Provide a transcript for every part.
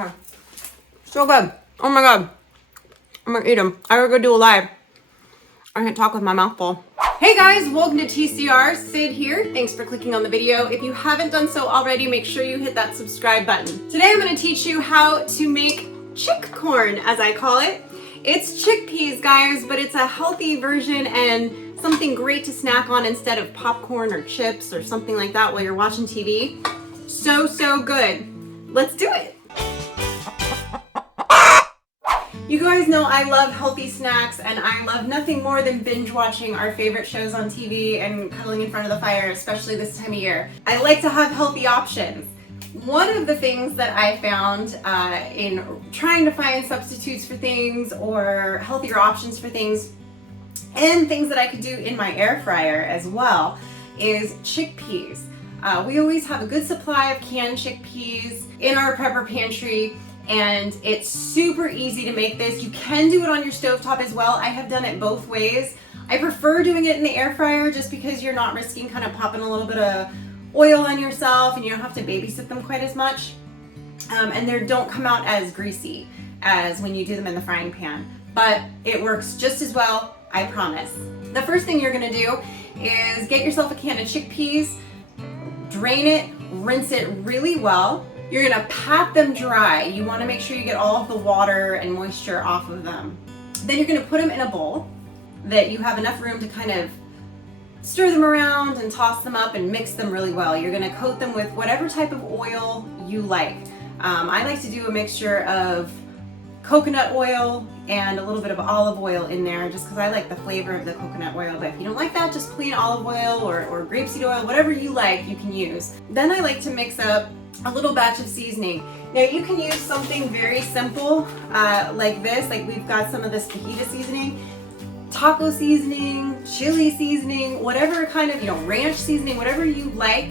Okay. So good. Oh my God. I'm gonna eat them. I gotta go do a live. I can't talk with my mouth full. Hey guys, welcome to TCR. Sid here. Thanks for clicking on the video. If you haven't done so already, make sure you hit that subscribe button. Today I'm gonna teach you how to make chick corn, as I call it. It's chickpeas, guys, but it's a healthy version and something great to snack on instead of popcorn or chips or something like that while you're watching TV. So good. Let's do it. You guys know I love healthy snacks and I love nothing more than binge watching our favorite shows on TV and cuddling in front of the fire, especially this time of year. I like to have healthy options. One of the things that I found in trying to find substitutes for things or healthier options for things and things that I could do in my air fryer as well is chickpeas. We always have a good supply of canned chickpeas in our prepper pantry. And it's super easy to make this. You can do it on your stovetop as well. I have done it both ways. I prefer doing it in the air fryer just because you're not risking kind of popping a little bit of oil on yourself and you don't have to babysit them quite as much. And they don't come out as greasy as when you do them in the frying pan. But it works just as well, I promise. The first thing you're gonna do is get yourself a can of chickpeas, drain it, rinse it really well. You're gonna pat them dry. You wanna make sure you get all of the water and moisture off of them. Then you're gonna put them in a bowl that you have enough room to kind of stir them around and toss them up and mix them really well. You're gonna coat them with whatever type of oil you like. I like to do a mixture of coconut oil and a little bit of olive oil in there just because I like the flavor of the coconut oil. But if you don't like that, just plain olive oil or grapeseed oil, whatever you like, you can use. Then I like to mix up a little batch of seasoning. Now you can use something very simple like this, like we've got some of this fajita seasoning, taco seasoning, chili seasoning, whatever kind of, ranch seasoning, whatever you like,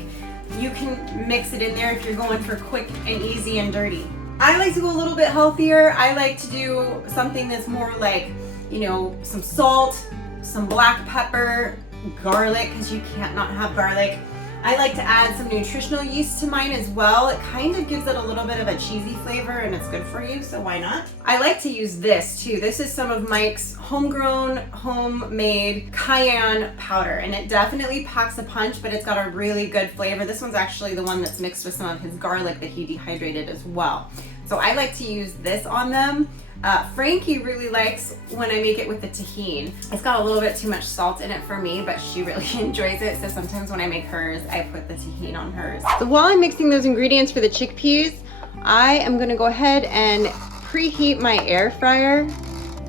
you can mix it in there if you're going for quick and easy and dirty. I like to go a little bit healthier. I like to do something that's more like, some salt, some black pepper, garlic, because you can't not have garlic. I like to add some nutritional yeast to mine as well. It kind of gives it a little bit of a cheesy flavor and it's good for you, so why not? I like to use this too. This is some of Mike's homegrown, homemade cayenne powder, and it definitely packs a punch, but it's got a really good flavor. This one's actually the one that's mixed with some of his garlic that he dehydrated as well. So I like to use this on them. Frankie really likes when I make it with the tahini. It's got a little bit too much salt in it for me, but she really enjoys it. So sometimes when I make hers, I put the tahini on hers. So while I'm mixing those ingredients for the chickpeas, I am gonna go ahead and preheat my air fryer.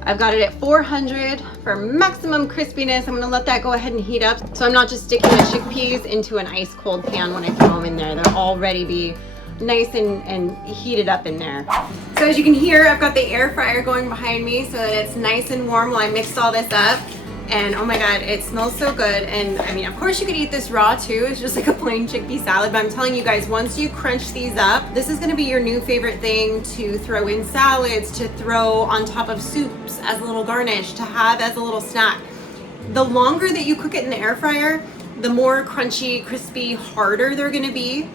I've got it at 400 for maximum crispiness. I'm gonna let that go ahead and heat up. So I'm not just sticking the chickpeas into an ice cold pan when I throw them in there. They'll already be nice and heated up in there. So as you can hear, I've got the air fryer going behind me so that it's nice and warm while I mixed all this up. And oh my God, it smells so good. And I mean, of course you could eat this raw too. It's just like a plain chickpea salad. But I'm telling you guys, once you crunch these up, this is gonna be your new favorite thing to throw in salads, to throw on top of soups as a little garnish, to have as a little snack. The longer that you cook it in the air fryer, the more crunchy, crispy, harder they're gonna be.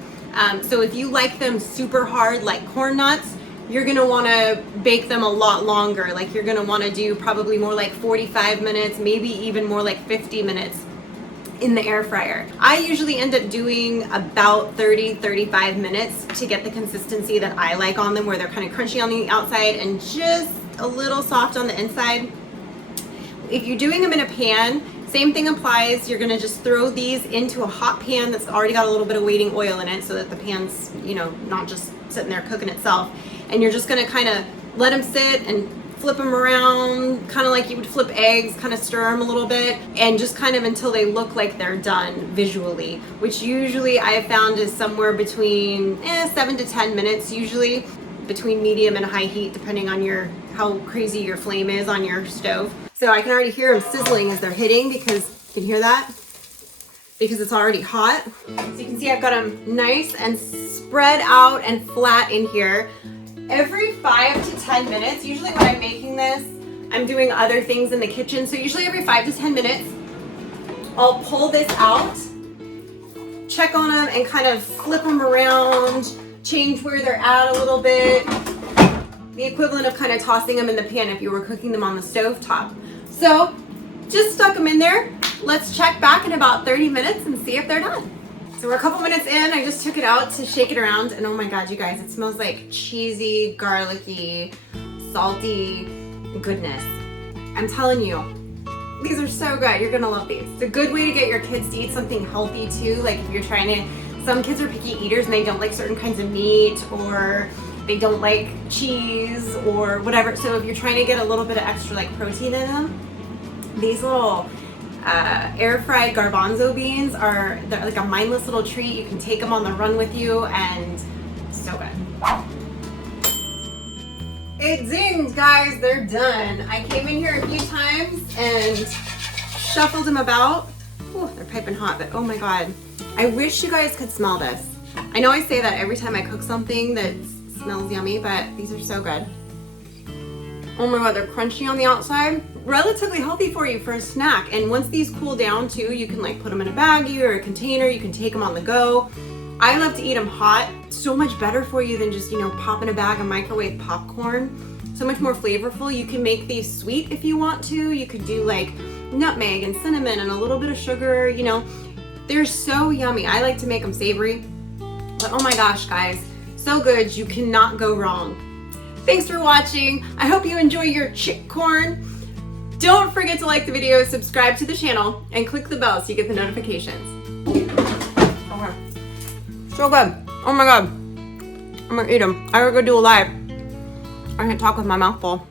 So if you like them super hard like corn nuts, you're gonna wanna bake them a lot longer. Like you're gonna wanna do probably more like 45 minutes, maybe even more like 50 minutes in the air fryer. I usually end up doing about 30-35 minutes to get the consistency that I like on them, where they're kind of crunchy on the outside and just a little soft on the inside. If you're doing them in a pan, same thing applies. You're gonna just throw these into a hot pan that's already got a little bit of waiting oil in it so that the pan's, not just sitting there cooking itself. And you're just gonna kind of let them sit and flip them around, kind of like you would flip eggs, kind of stir them a little bit, and just kind of until they look like they're done visually, which usually I have found is somewhere between 7 to 10 minutes, usually between medium and high heat, depending on how crazy your flame is on your stove. So I can already hear them sizzling as they're hitting, because you can hear that because it's already hot. So you can see I've got them nice and spread out and flat in here. Every 5 to 10 minutes, usually when I'm making this, I'm doing other things in the kitchen. So usually every 5 to 10 minutes, I'll pull this out, check on them and kind of flip them around, change where they're at a little bit, the equivalent of kind of tossing them in the pan if you were cooking them on the stove top. So just stuck them in there. Let's check back in about 30 minutes and see if they're done. So we're a couple minutes in. I just took it out to shake it around, and oh my god, you guys, it smells like cheesy, garlicky, salty goodness. I'm telling you, these are so good. You're gonna love these. It's a good way to get your kids to eat something healthy too. Like if you're trying to, some kids are picky eaters and they don't like certain kinds of meat, or they don't like cheese or whatever. So if you're trying to get a little bit of extra like protein in them, these little air fried garbanzo beans they're like a mindless little treat. You can take them on the run with you, and so good. It dinged, guys. They're done. I came in here a few times and shuffled them about. Ooh, they're piping hot, but oh my god. I wish you guys could smell this. I know I say that every time I cook something that smells yummy, but these are so good. Oh my god, they're crunchy on the outside. Relatively healthy for you for a snack. And once these cool down too, you can like put them in a baggie or a container. You can take them on the go. I love to eat them hot. So much better for you than just, pop in a bag of microwave popcorn. So much more flavorful. You can make these sweet if you want to. You could do like nutmeg and cinnamon and a little bit of sugar, They're so yummy. I like to make them savory. But oh my gosh, guys, so good. You cannot go wrong. Thanks for watching. I hope you enjoy your chick corn. Don't forget to like the video, subscribe to the channel, and click the bell so you get the notifications. Okay. So good. Oh my god. I'm gonna eat them. I gotta go do a live. I can't talk with my mouth full.